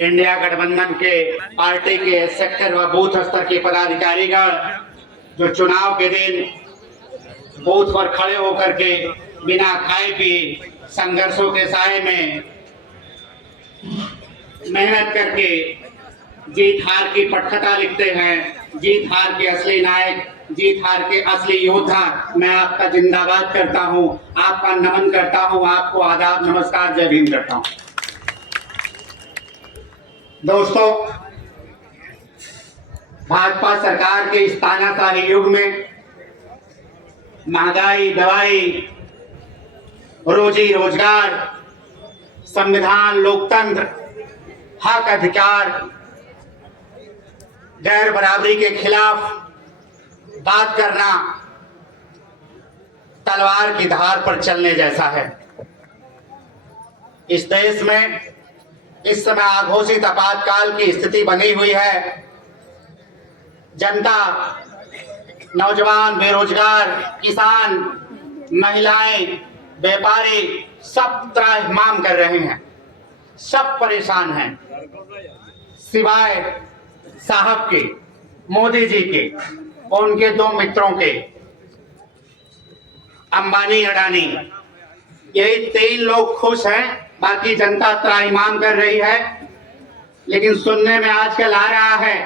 India गठबंधन के party के सेक्टर व बूथ स्तर के पदाधिकारीगण जो चुनाव के दिन बूथ पर खड़े होकर के बिना खाए पिए संघर्षों के साए में मेहनत करके जीत हार की पटकथा लिखते हैं। जीत हार के असली नायक, जीत हार के असली योद्धा, मैं आपका जिंदाबाद करता हूं, आपका नमन करता हूं, आपको आदाब नमस्कार जय भीम करता हूं। दोस्तों, भाजपा सरकार के इस तानाशाही युग में महंगाई, दवाई, रोजी रोजगार, संविधान, लोकतंत्र, हक अधिकार, गैर बराबरी के खिलाफ बात करना तलवार की धार पर चलने जैसा है। इस देश में इस समय अघोषित आपातकाल की स्थिति बनी हुई है। जनता, नौजवान, बेरोजगार, किसान, महिलाएं, व्यापारी सब त्राहिमाम कर रहे हैं, सब परेशान हैं, सिवाय साहब के, मोदी जी के और उनके दो मित्रों के, अंबानी, अडानी। यही 3 लोग खुश हैं, बाकी जनता त्राहिमाम कर रही है। लेकिन सुनने में आजकल आ रहा है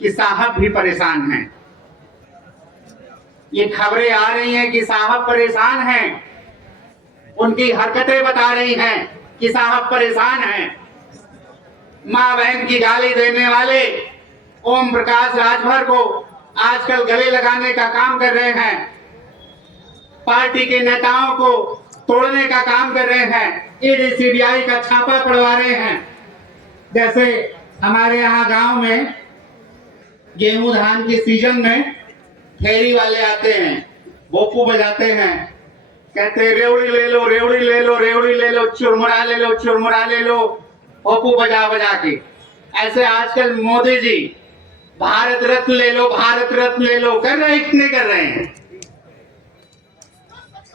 कि साहब भी परेशान हैं। ये खबरें आ रही हैं कि साहब परेशान हैं, उनकी हरकतें बता रही हैं कि साहब परेशान हैं। मां बहन की गाली देने वाले ओम प्रकाश राजभर को आजकल गले लगाने का काम कर रहे हैं, पार्टी के नेताओं को तोड़ने का काम कर रहे हैं, ईडी सीबीआई का छापा पड़वा रहे हैं। जैसे हमारे यहाँ गांव में गेहूं धान के सीजन में फेरी वाले आते हैं, भोपू बजाते हैं, कहते हैं रेवड़ी ले लो, रेवड़ी ले लो, रेवड़ी ले लो, चुरमुरा ले लो, चुरमुरा ले लो, भोपू बजा बजा के। ऐसे आजकल मोदी जी भारत रत्न ले लो, भारत रत्न ले लो कर रहे, इतने कर रहे हैं।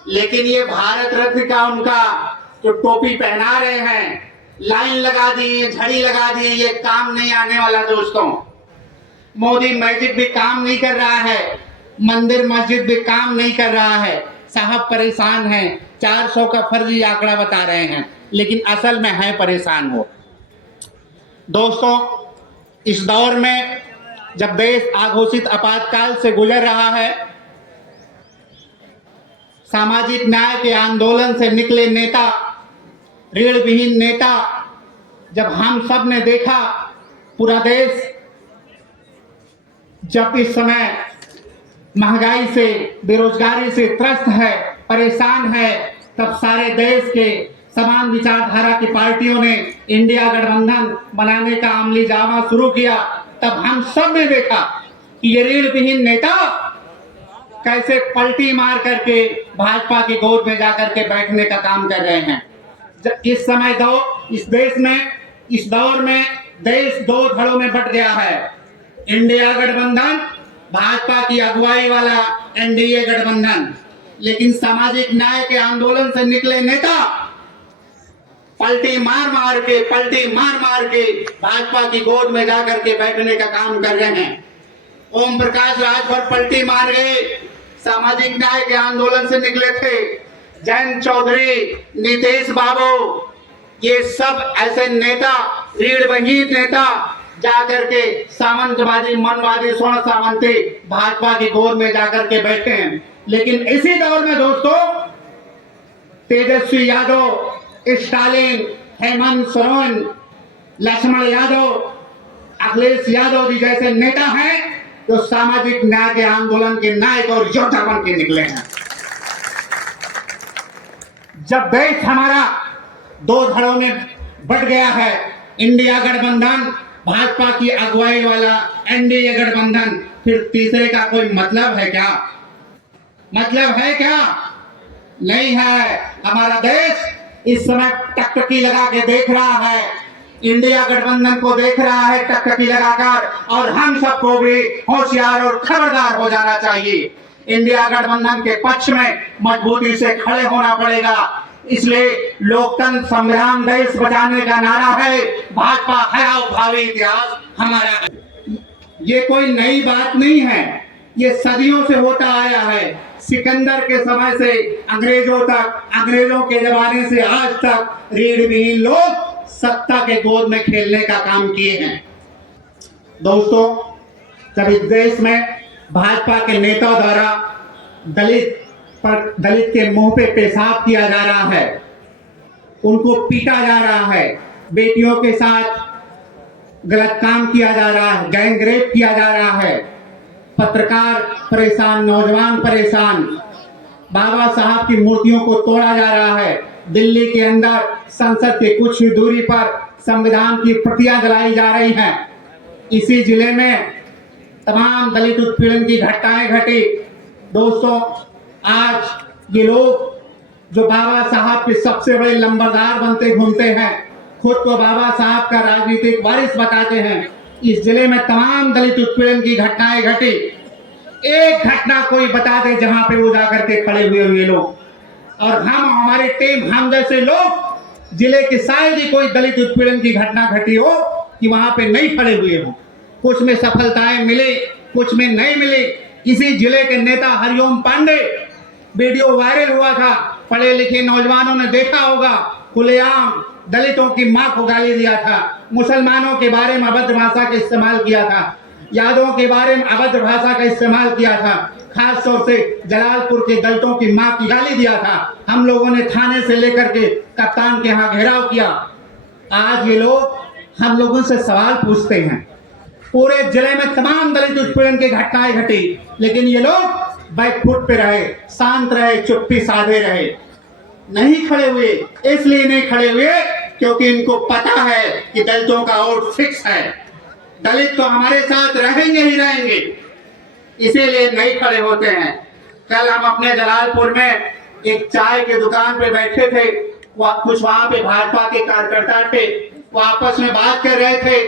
लेकिन ये भारत रत्न का उनका जो टोपी पहना रहे हैं, लाइन लगा दी, झड़ी लगा दी, ये काम नहीं आने वाला दोस्तों। मोदी मस्जिद भी काम नहीं कर रहा है, मंदिर मस्जिद भी काम नहीं कर रहा है। साहब परेशान हैं, 400 का फर्जी आंकड़ा बता रहे हैं, लेकिन असल में है परेशान वो। दोस्तों, इस दौर में जब देश अघोषित आपातकाल से गुजर रहा है, सामाजिक न्याय के आंदोलन से निकले नेता, ऋण विहीन नेता, जब हम सब ने देखा पूरा देश जब इस समय महंगाई से, बेरोजगारी से त्रस्त है, परेशान है, तब सारे देश के समान विचारधारा की पार्टियों ने इंडिया गठबंधन बनाने का अमली जामा शुरू किया। तब हम सब ने देखा कि ये ऋण विहीन नेता कैसे पलटी मार करके भाजपा की गोद में जाकर के बैठने का काम कर रहे हैं। इस समय इस देश में, इस दौर में देश 2 धड़ों में बट गया है। इंडिया गठबंधन, भाजपा की अगुवाई वाला एनडीए गठबंधन। लेकिन सामाजिक न्याय के आंदोलन से निकले नेता पलटी मार मार के भाजपा की गोद में जाकर के बैठने का काम कर रहे हैं। ओम प्रकाश राजभर पलटी मार गए, सामाजिक न्याय के आंदोलन से निकले थे। जयंत चौधरी, नीतीश बाबू, ये सब ऐसे नेता, रीढ़-वहीन नेता जाकर के सामंतवादी, मनवादी, स्वर्ण सामंती भाजपा की गोद में जाकर के बैठे हैं। लेकिन इसी दौर में दोस्तों तेजस्वी यादव, स्टालिन, हेमंत सोरेन, लक्ष्मण यादव, अखिलेश यादव जी जैसे नेता हैं जो सामाजिक न्याय के आंदोलन के नायक और योद्धा बन के निकले हैं। जब देश हमारा 2 धड़ों में बट गया है, इंडिया गठबंधन, भाजपा की अगुवाई वाला एनडीए गठबंधन, फिर तीसरे का कोई मतलब है क्या? मतलब है क्या? नहीं है। हमारा देश इस समय टकटकी लगा के देख रहा है, इंडिया गठबंधन को देख रहा है टकटकी लगाकर, और हम सबको भी होशियार और खबरदार हो जाना चाहिए। इंडिया गठबंधन के पक्ष में मजबूती से खड़े होना पड़ेगा। इसलिए लोकतंत्र संग्राम देश बचाने का नारा है, भाजपा हराओ भावी इतिहास हमारा है। ये कोई नई बात नहीं है, ये सदियों से होता आया है। सिकंदर के समय से अंग्रेजों तक, अंग्रेजों के जमाने से आज तक रीढ़ विहीन लोग सत्ता के गोद में खेलने का काम किए हैं। दोस्तों, जब इस देश में भाजपा के नेता द्वारा दलित के मुंह पे पेशाब किया जा रहा है, उनको पीटा जा रहा है, बेटियों के साथ गलत काम किया जा रहा है, गैंग रेप किया जा रहा है, पत्रकार परेशान, नौजवान परेशान, बाबा साहब की मूर्तियों को तोड़ा जा रहा है, दिल्ली के अंदर संसद के कुछ ही दूरी पर संविधान की प्रतियां जलाई जा रही हैं, इसी जिले में तमाम दलित उत्पीड़न की घटनाएं घटी। दोस्तों, आज ये लोग जो बाबा साहब के सबसे बड़े लंबरदार बनते घूमते हैं, खुद को बाबा साहब का राजनीतिक वारिस बताते हैं, इस जिले में तमाम दलित उत्पीड़न की घटनाएं घटी। एक घटना कोई बता दे जहां पे वो जाकर के खड़े हुए ये लोग, और हमारी टीम, हम जैसे लोग जिले के शायद ही कोई दलित उत्पीड़न की घटना घटी हो कि वहां पे नहीं खड़े हुए हो। कुछ में सफलताएं मिली, कुछ में नहीं मिली। इसी जिले के नेता हरिओम पांडे, वीडियो वायरल हुआ था, पढ़े लिखे नौजवानों ने देखा होगा, खुलेआम दलितों की मां को गाली दिया था, मुसलमानों के बारे में अभद्र भाषा का इस्तेमाल किया था, यादवों के बारे में अभद्र भाषा का इस्तेमाल किया था, खास तौर से जलालपुर के दलितों की मां की गाली दिया था। हम लोगों ने थाने से लेकर के कप्तान के यहाँ घेराव किया। आज ये लोग हम लोगों से सवाल पूछते हैं। पूरे जिले में तमाम दलित उत्पीड़न की घटनाएं घटी, लेकिन ये लोग बैकफुट पे रहे, शांत रहे, चुप्पी साधे रहे, नहीं खड़े हुए। इसलिए नहीं खड़े हुए क्योंकि इनको पता है कि दलितों का वोट फिक्स है, दलित तो हमारे साथ रहेंगे ही रहेंगे, इसीलिए नहीं खड़े होते हैं। कल हम अपने जलालपुर में एक चाय की दुकान पे बैठे थे, कुछ वहां पे भाजपा के कार्यकर्ता थे, वो आपस में बात कर रहे थे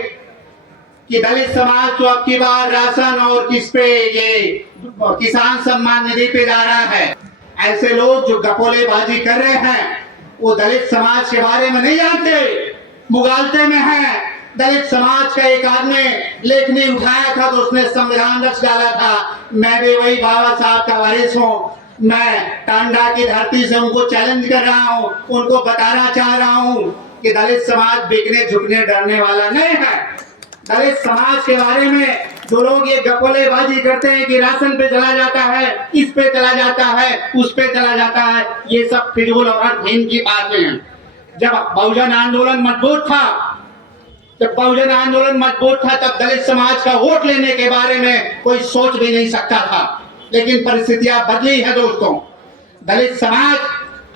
कि दलित समाज तो अब की बार राशन और किस पे, ये किसान सम्मान निधि पे जा रहा है। ऐसे लोग जो गपोलेबाजी कर रहे हैं वो दलित समाज के बारे में नहीं जानते, मुगालते में हैं। दलित समाज का एक आदमी लेखनी उठाया था तो उसने संविधान रच डाला था, मैं भी वही बाबा साहब का वारिस हूँ। मैं टांडा की धरती से उनको चैलेंज कर रहा हूँ, उनको बताना चाह रहा हूँ कि दलित समाज बिकने झुकने डरने वाला नहीं है। दलित समाज के बारे में जो लोग ये गपोलेबाजी करते हैं कि राशन पे चला जाता है, इस पे चला जाता है, उस पे चला जाता है, ये सब फिजूल और अर्थहीन की बातें हैं। जब बहुजन आंदोलन मजबूत था, तब दलित समाज का वोट लेने के बारे में कोई सोच भी नहीं सकता था, लेकिन परिस्थितियां बदली है दोस्तों। दलित समाज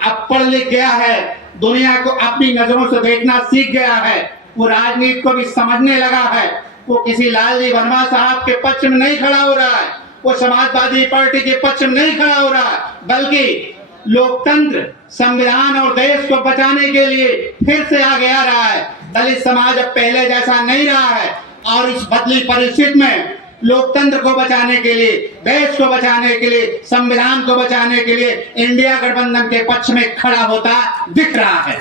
अब पढ़ लिख गया है, दुनिया को अपनी नजरों से देखना सीख गया है, वो राजनीति को भी समझने लगा है। वो किसी लालजी वर्मा साहब के पक्ष में नहीं खड़ा हो रहा है, वो समाजवादी पार्टी के पक्ष में नहीं खड़ा हो रहा है, बल्कि लोकतंत्र, संविधान और देश को बचाने के लिए फिर से आगे आ रहा है। दलित समाज अब पहले जैसा नहीं रहा है, और इस बदली परिस्थिति में लोकतंत्र को बचाने के लिए, देश को बचाने के लिए, संविधान को बचाने के लिए इंडिया गठबंधन के पक्ष में खड़ा होता दिख रहा है।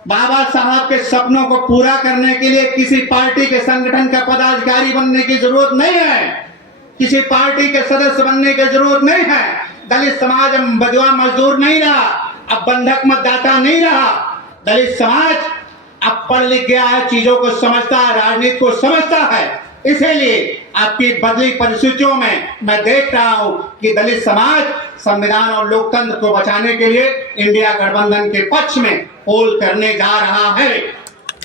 बाबा साहब के सपनों को पूरा करने के लिए किसी पार्टी के संगठन का पदाधिकारी बनने की जरूरत नहीं है, किसी पार्टी के सदस्य बनने की जरूरत नहीं है। दलित समाज अब बदवा मजदूर नहीं रहा, अब बंधक मतदाता नहीं रहा। दलित समाज अब पढ़ लिख गया है, चीजों को समझता है, राजनीति को समझता है। इसीलिए आपकी बदली परिस्थितियों में मैं देख रहा हूं कि दलित समाज संविधान और लोकतंत्र को बचाने के लिए इंडिया गठबंधन के पक्ष में पोल करने जा रहा है।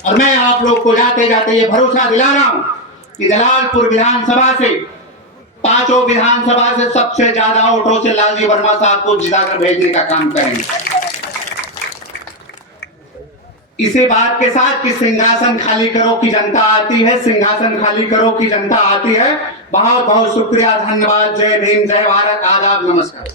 और मैं आप लोग को जाते जाते ये भरोसा दिला रहा हूं कि जलालपुर विधानसभा से, पांचों विधानसभा से सबसे ज्यादा वोटों से लालजी वर्मा साहब को जिताकर भेजने का काम करेंगे। इसी बात के साथ कि सिंहासन खाली करो की जनता आती है, सिंहासन खाली करो की जनता आती है। बहुत बहुत शुक्रिया, धन्यवाद। जय भीम, जय भारत, आदाब, नमस्कार।